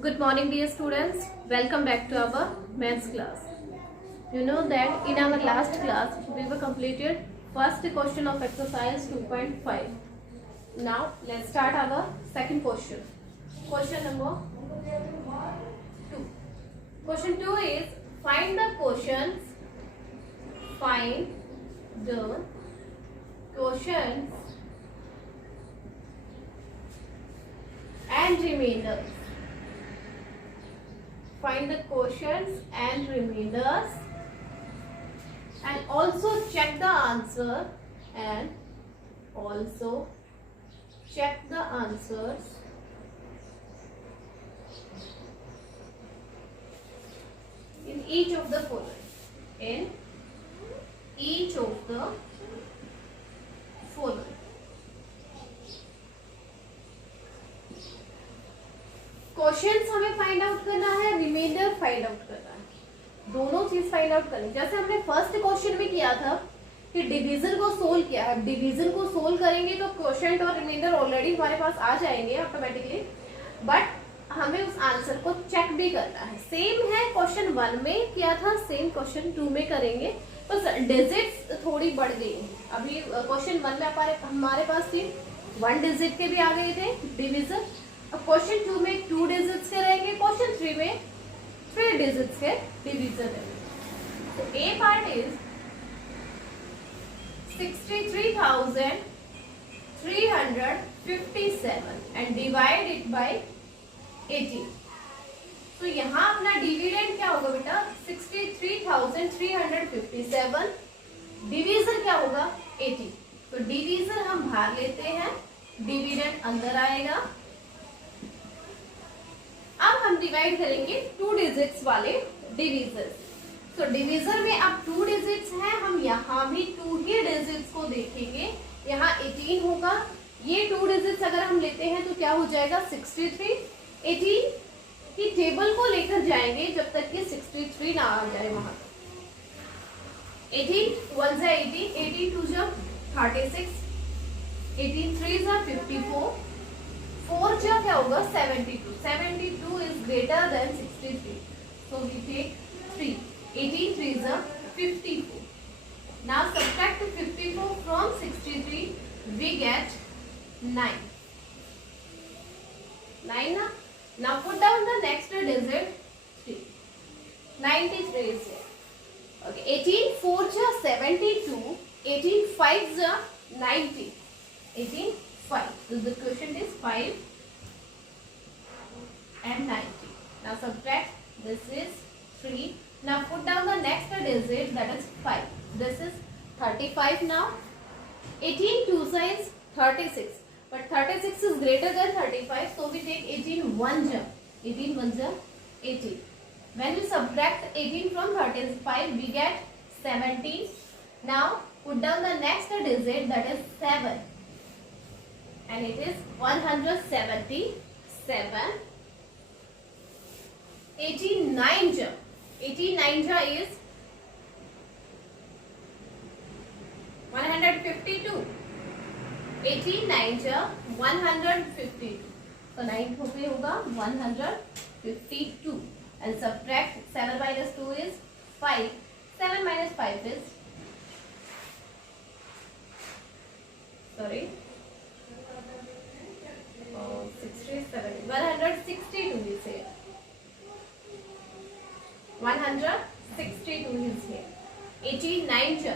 Good morning, dear students. Welcome back to our maths class. You know that in our last class we were completed first question of exercise 2.5. Now let's start our second question. Question number 2. Question 2 is find the quotients. Find the quotients and remainders. Find the quotients and remainders and also check the answer and also check the answers in each of the following. In each of the following. Questions हमें find out करना है, reminder find out करना है, दोनों चीज find out करनी। जैसे हमने फर्स्ट क्वेश्चन में किया था कि डिवीजन को सोल्व किया है, डिवीजन को सोल्व करेंगे तो क्वोशिएंट और रिमाइंडर ऑलरेडी हमारे पास आ जाएंगे ऑटोमेटिकली, बट हमें उस आंसर को चेक भी करना है। सेम है क्वेश्चन 1 में किया था, सेम क्वेश्चन 2 में करेंगे, बस डिजिट्स थोड़ी बढ़ गई है। अभी क्वेश्चन 1 में हमारे पास थी 1 डिजिट के भी आ गए थे डिवीजन, अब क्वेश्चन 2 में 2 डिजिट्स के रहेंगे, क्वेश्चन 3 में 3 डिजिट्स के डिवीजन रहेंगे। तो a part is 63,357 and divide it by 18। तो यहाँ अपना डिविडेंड क्या होगा बेटा 63,357, डिवीजन क्या होगा 18। तो डिवीजन हम बाहर लेते हैं, डिविडेंड अंदर आएगा। अब हम डिवाइड करेंगे 2 डिजिट्स वाले डिवीजन। तो डिवीजन में अब 2 डिजिट्स हैं, हम यहाँ भी 2 ही डिजिट्स को देखेंगे। यहाँ 18 होगा, ये 2 डिजिट्स अगर हम लेते हैं तो क्या हो जाएगा 63। 18 की टेबल को लेकर जाएंगे जब तक कि 63 ना आ जाए वहां। 18 1 जा 18, 18 2 जा 36, 18 3 जा 54, 4 जा क्या होगा 72, 72 is greater than 63, so we take 3, 18 3 जा 54. Now subtract 54 from 63, we get 9 na. Now put down the next digit 3, 93 is here. Okay, 18 4 ja 72, 18 5 ja 90, 18 5. So the quotient is 5 and 90. Now subtract, this is 3. Now put down the next digit, that is 5. This is 35 now. 18 2 is 36, but 36 is greater than 35, so we take 18 1 ja, 18 1 ja 18. When we subtract 18 from 35, we get 17. Now put down the next digit, that is 7. And it is 177. 89 ja. 89 ja is 152. 89 ja 152. So 9 होगा 152. And subtract 7 minus 2 is 5. 7 minus 5 is, sorry, 162 is here. 162 is here. 89 ja.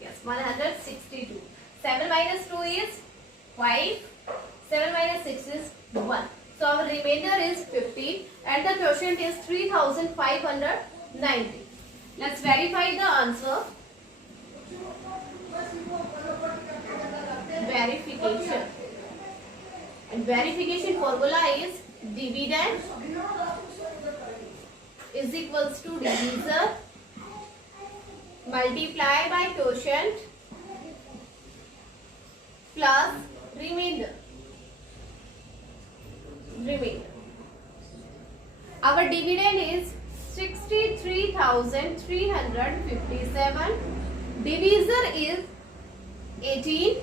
Yes, 162. 7 minus 2 is 5. 7 minus 6 is 1. So our remainder is 15 and the quotient is 3,590. Let's verify the answer. Verification. And verification formula is dividend is equals to divisor multiply by quotient plus remainder. Our dividend is 63,357. Divisor is 18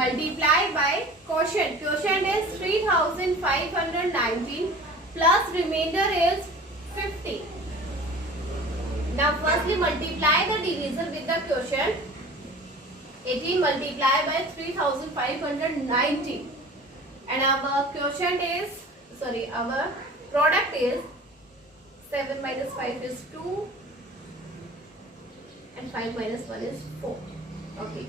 multiply by quotient. Quotient is 3519 plus remainder is 50. Now firstly multiply the divisor with the quotient. 18 multiplied by 3519 and our quotient is, sorry, our product is 7 minus 5 is 2 and 5 minus 1 is 4. Okay,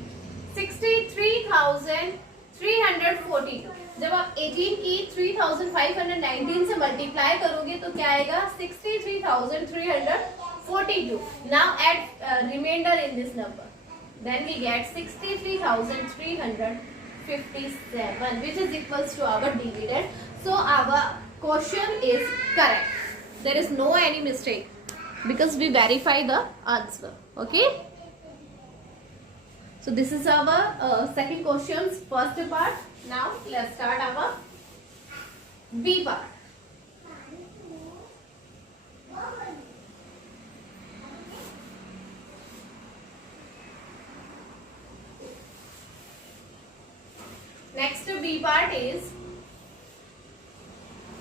63,342. जब आप 18 की 3519 से मल्टीप्लाई करोगे तो क्या आएगा 63,342. Now add remainder in this number. Then we get 63,357, which is equals to our dividend. So our quotient is correct. There is no any mistake because we verify the answer. Okay. So this is our second question's first part. Now let's start our B part. Next B part is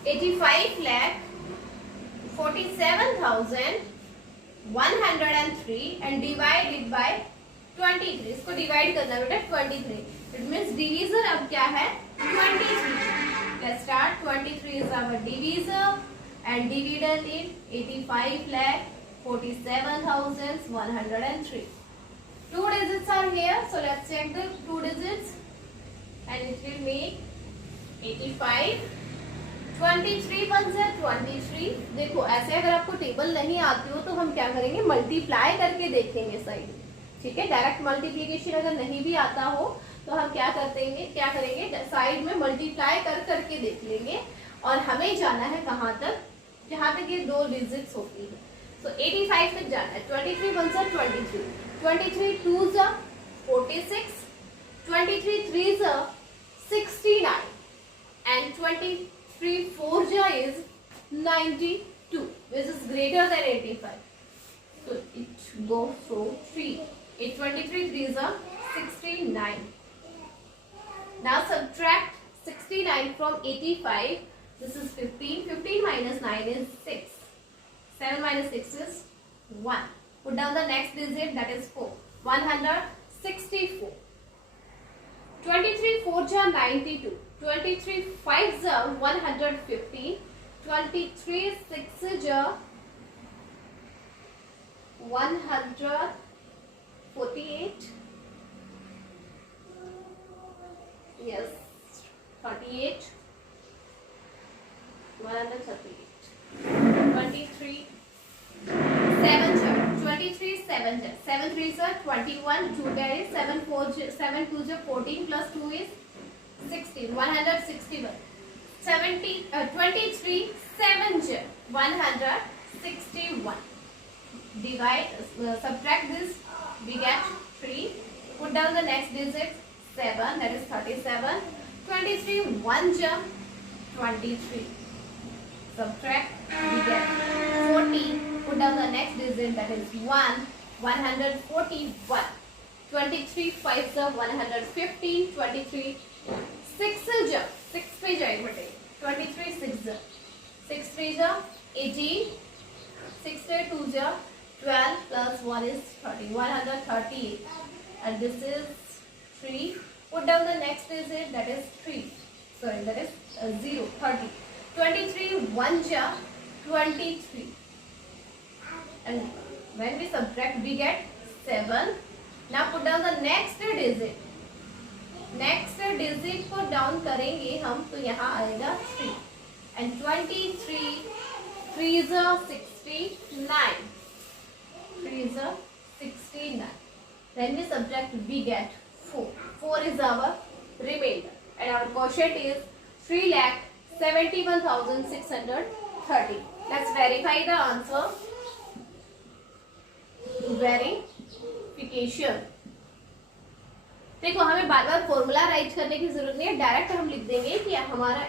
85,47,103 and divided by 23. इसको डिवाइड करना बेटा 23. It means divisor अब क्या है 23. Let's start. 23 is our divisor and dividend in 85,47,103. Two digits are here, so let's check the two digits. And it will make 85. 23 1 से 23. देखो ऐसे अगर आपको टेबल नहीं आती हो तो हम क्या करेंगे मल्टीप्लाई करके देखेंगे साइड. ठीक है, डायरेक्ट मल्टीप्लिकेशन अगर नहीं भी आता हो तो हम क्या करेंगे साइड में मल्टीप्लाई कर करके देख लेंगे और हमें जाना है कहाँ तक, जहाँ तक ये दो डिजिट्स होती है. सो 85 तक जाना है. 23 1 से 23. 23 2 से 46. 23 3 से 69 and 23 4 is 92, which is greater than 85. So it goes so 3. 23 3 are 69. Now subtract 69 from 85. This is 15. 15 minus 9 is 6. 7 minus 6 is 1. Put down the next digit, that is 4. 164. 23 4 are 92. 23 5 are 115. 23 6 are 148. Yes, 38. 138. 23 7 are 23 7 are 7 3s are 21. 2 carries 7 4 7 2s are 14 plus 2 is 16. 161. 23 7 are 161. Divide, subtract this, we get 3. Put down the next digit 7, that is 37. 23 1 jump 23. Subtract, we get 14. Put down the next digit, that is 1. 141. 23 5 jump 115. 23 6 jump 6 पे जाएगा. 23 6 jump 6 3 jump 18. 6 2 jump 12 plus 1 is 30. 138. And this is 3. Put down the next digit, that is 3. Sorry, that is 0. 30. 23 1 jump 23. And when we subtract, we get 7. Now put down the next digit. Next digit को down करेंगे हम तो यहाँ आएगा 3. And 23 3 is 69. 3 is 69. Then we subtract, we get 4. 4 is our remainder. And our quotient is 3,71,630. Let's verify the answer. Verification. देखो हमें बार बार formula right करने की जरूरत नहीं है, डायरेक्ट हम लिख देंगे कि हमारा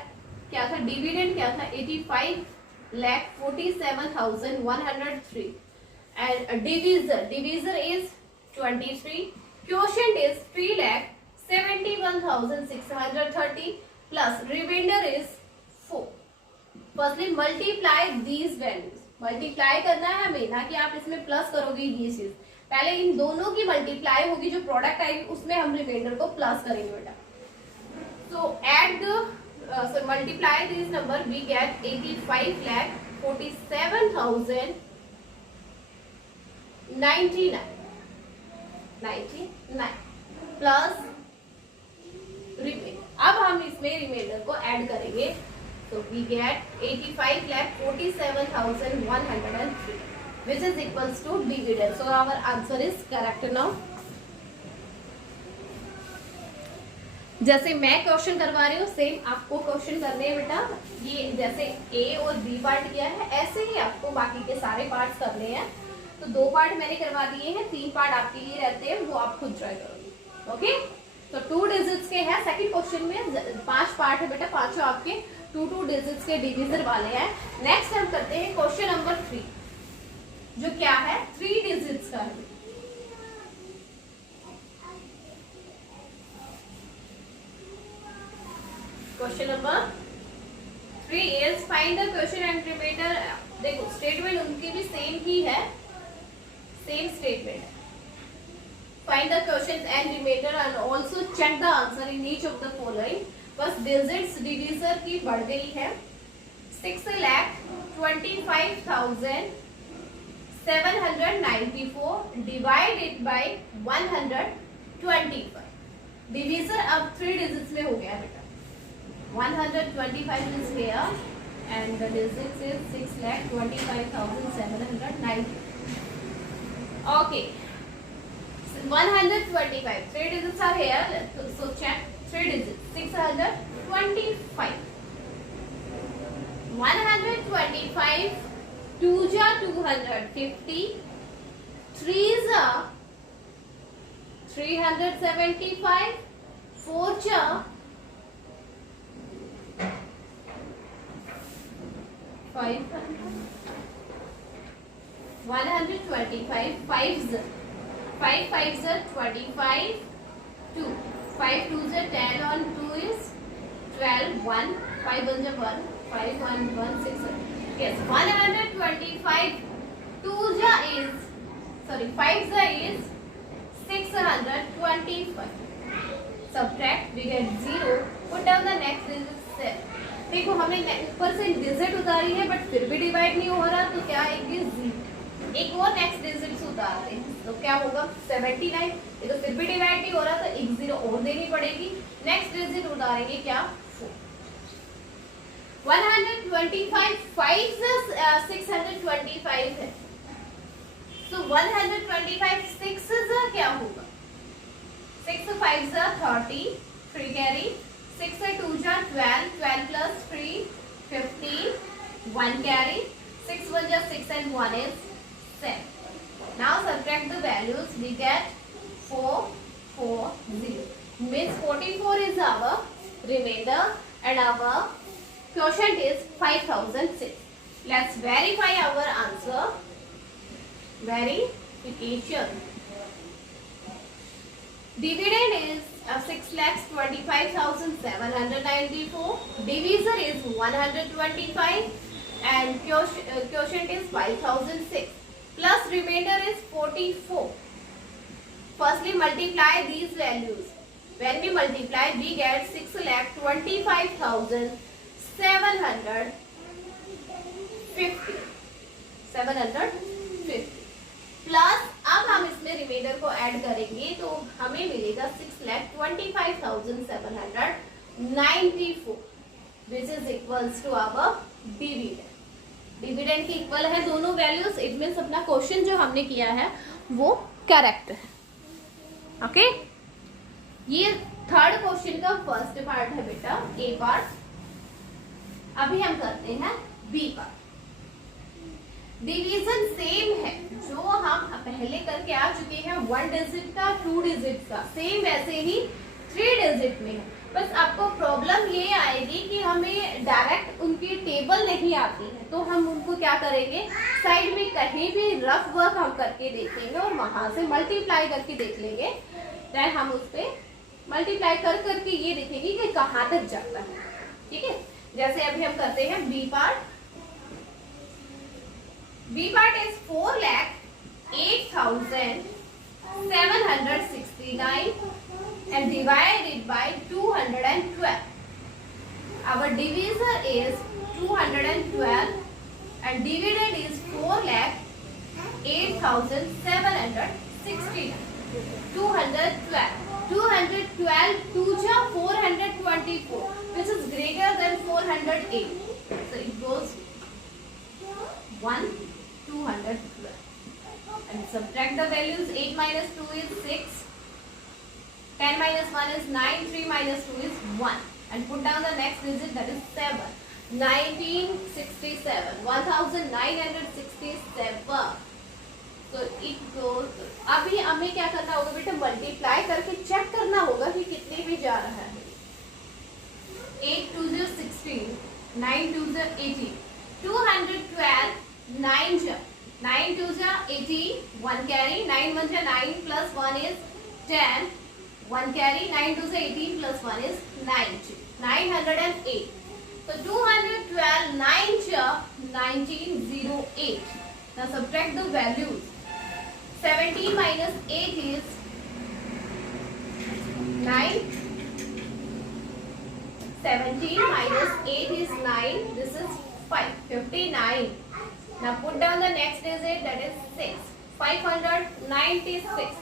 क्या था, डिविडेंड क्या था 85,47,103 and divisor is 23, quotient is 3,71,630. 71,630 plus remainder is 4. Firstly multiply these values. Multiply करना है हमें, ना कि आप इसमें प्लस करोगे ये चीज। पहले इन दोनों की मल्टीप्लाई होगी, जो प्रोडक्ट आएगी उसमें हम रिमाइंडर को प्लस करेंगे बेटा। So add the multiply this number, we get 85,47,099 plus remainder. अब हम इसमें रिमाइंडर को ऐड करेंगे, तो we get 85,47,103 which is equals to dividend. So our answer is correct now. जैसे मैं क्वेश्चन करवा रही हूँ सेम आपको क्वेश्चन करने हैं बेटा। ये जैसे ए और बी पार्ट किया है, ऐसे ही आपको बाकी के सारे पार्ट्स करने हैं। तो 2 पार्ट मैंने करवा दिए हैं, 3 पार्ट आपके लिए रहते हैं, वो आप खुद ट्राई करोगे। ओके, तो 2 डिजिट्स के हैं। सेकंड क्वेश्चन में 5 पार्ट है बेटा, पांचों आपके 2 डिजिट्स के डिविजन वाले हैं। नेक्स्ट हम करते हैं क्वेश्चन नंबर 3, जो क्या है 3 डिजिट्स का है। Question number 3 is find the quotient and remainder. देखो स्टेटमेंट उनकी भी सेम ही है, same statement. Find the quotient and remainder and also check the answer in each of the following. बस डिजिट्स डिवीजर की बढ़ गई है, 6,25,794 डिवाइडेड बाय 125। डिवीजर अब 3 डिजिट्स में हो गया बेटा। 125 is here and the digits is 6,25,790. Okay, 125, 3 digits are here, so check 3 digits. 625, 125, 2 ja 250, 3 ja 375, 4 ja 125, 5 5 are 25, 2 5 2s are 10 on 2 is 12, 1 5 1 is 1, 5 1 1 6 yes 125, 2 ja is sorry 5 ja is 625. Subtract, we get 0, put down the next digit 7. देखो हमने ऊपर से डिजिट उतारी है बट फिर भी डिवाइड नहीं हो रहा, तो क्या आएगी 0। एक और नेक्स्ट डिजिट उतार दें तो क्या होगा 79। ये तो फिर भी डिवाइड नहीं हो रहा, तो एक 0 और देनी पड़ेगी। नेक्स्ट डिजिट उतारेंगे क्या 4। 125 5 625 है, तो 125 6 क्या होगा 6 5 30, 3 कैरी, 6 2 ja 12, 12 plus 3 15, 1 carry, 6 1 ja 6 and 1 is 7. Now subtract the values, we get 440. Means 44 is our remainder and our quotient is 5006. Let's verify our answer. Verification. Dividend is 6,25,794. Divisor is 125 and quotient is 5006. Plus remainder is 44. Firstly multiply these values. When we multiply, we get 6,25,750. प्लस अब हम इसमें remainder को add करेंगे तो हमें मिलेगा 6,25,794 which is equals to our dividend. Dividend के इक्वल है दोनों वैल्यूज। इट मीन्स अपना क्वेश्चन जो हमने किया है वो करेक्ट है। ओके, ये थर्ड क्वेश्चन का फर्स्ट पार्ट है बेटा, ए पार्ट। अभी हम करते हैं बी पार्ट। डिवीजन सेम है जो हम पहले करके आ चुके हैं, 1 डिजिट का 2 डिजिट का, सेम वैसे ही 3 डिजिट में है। बस आपको प्रॉब्लम ये आएगी कि हमें डायरेक्ट उनकी टेबल नहीं आती है, तो हम उनको क्या करेंगे साइड में कहीं भी रफ वर्क हम करके देखेंगे और वहां से मल्टीप्लाई करके देख लेंगे, देन हम उस पर मल्टीप्लाई कर करके ये देखेंगे कि कहाँ तक जाता है। ठीक है, जैसे अभी हम करते हैं B part. B part is 4,08,769 and divided by 212. Our divisor is 212 and divided is 4,08,769. 212. 212 2 ja 424, which is greater than 408. So it goes 1 212 and subtract the values. 8 minus 2 is 6, 10 minus 1 is 9, 3 minus 2 is 1, and put down the next digit, that is 7. 1967, 1967. So it goes. अभी हमें क्या करना होगा बेटा, मल्टीप्लाई करके चेक करना होगा कि कितने में जा रहा है। 8 2 0 16, 9 2 0 18, 212, 9 2 0 18, 1 carry, 9 1 9 plus 1 is 10, 1 carry, 9 2 18 plus 1 is 90, 908. So 212, 9 1908. Now subtract the values. 17 minus 8 is 9. 17 minus 8 is 9. This is 5. 59. Now put down the next digit, that is 6. 596.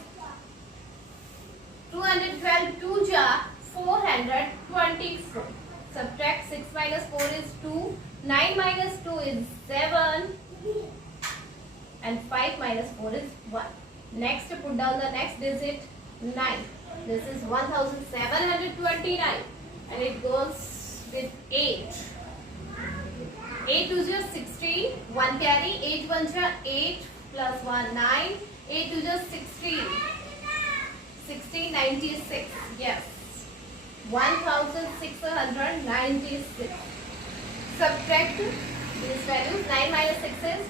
212 2 ja 424. Subtract 6 minus 4 is 2. 9 minus 2 is 7. And 5 minus 4 is 1. Next, put down the next digit, 9. This is 1729 and it goes with 8. 8 2 0 16, 1 carry, 8 1 8 plus 1 9, 8 2 0 16, 16 96, yes, 1696. Subtract these values. 9 minus 6 is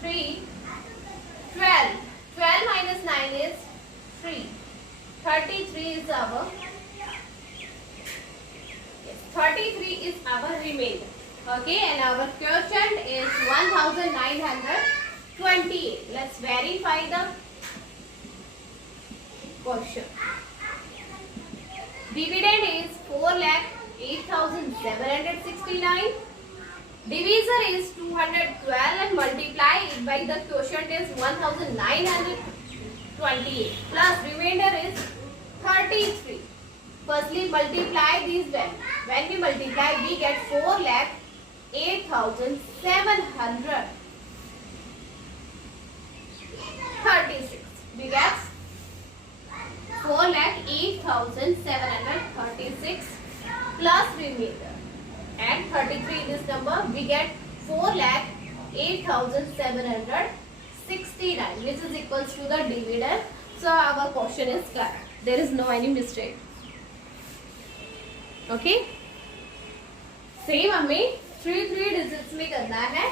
3. 12. 12 minus 9 is 3. 33 is our, yes, 33 is our remainder. Okay, and our quotient is 1928. Let's verify the quotient. Dividend is 4,08,769. Divisor is 212 and multiply it by the quotient is 1928 plus remainder is 33. Firstly multiply these values. When we multiply we get 4,08,736. We get 4,08,736 plus remainder. And 33 this number, we get 4,08,769, which is equals to the dividend. So our question is correct. There is no any mistake. Okay. Same हमें 3 digits में करना है।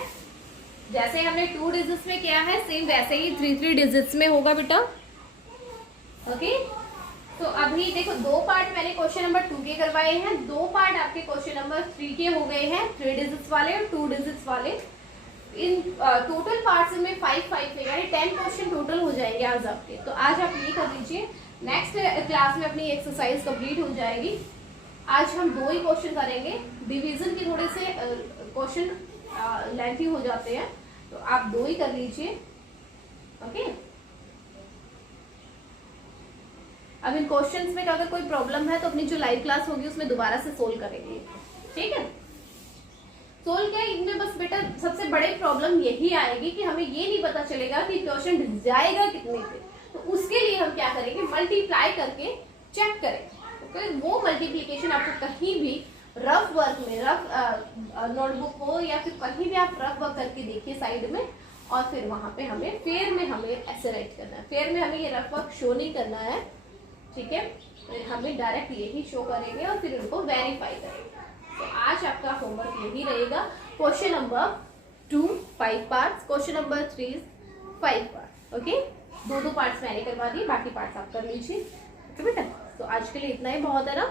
जैसे हमने 2 digits में किया है, सेम वैसे ही 3 digits में होगा बेटा। ओके, तो अभी देखो 2 पार्ट मैंने क्वेश्चन नंबर 2 के करवाए हैं, 2 पार्ट आपके क्वेश्चन नंबर 3 के हो गए हैं, 3 डिजिट्स वाले और 2 डिजिट्स वाले। इन टोटल पार्ट्स में 5 है, यानी 10 क्वेश्चन टोटल हो जाएंगे आज आपके। तो आज आप ये कर लीजिए, नेक्स्ट क्लास में अपनी एक्सरसाइज कंप्लीट हो जाएगी। आज हम 2 ही क्वेश्चन करेंगे, डिवीजन के थोड़े से क्वेश्चन लेंथी हो जाते हैं, तो आप 2 ही कर लीजिए। ओके, अब इन क्वेश्चंस में अगर कोई प्रॉब्लम है तो अपनी जो लाइव क्लास होगी उसमें दोबारा से सोल्व करेंगे। ठीक है, सोल्व क्या, इनमें बस बेटा सबसे बड़े प्रॉब्लम यही आएगी कि हमें ये नहीं पता चलेगा कि क्वेश्चन जाएगा कितने पे, तो उसके लिए हम क्या करेंगे, मल्टीप्लाई करके चेक करेंगे। ओके, वो मल्टीप्लीकेशन आपको कहीं भी रफ वर्क में, रफ नोटबुक हो या फिर कहीं भी आप रफ वर्क करके देखिए साइड में, और फिर वहां पे हमें फेयर में हमें ऐसे राइट करना है। फेयर में हमें ये रफ वर्क शो नहीं करना है, ठीक है, हमें डायरेक्ट यही शो करेंगे और फिर उनको वेरीफाई करेंगे। तो आज आपका होमवर्क यही रहेगा। Question number 2 5 parts, question number 3 5 parts. Okay, 2 पार्ट्स मैंने करवा दिए, बाकी पार्ट्स आप कर लीजिए। ओके बेटा। तो आज के लिए इतना ही बहुत है ना।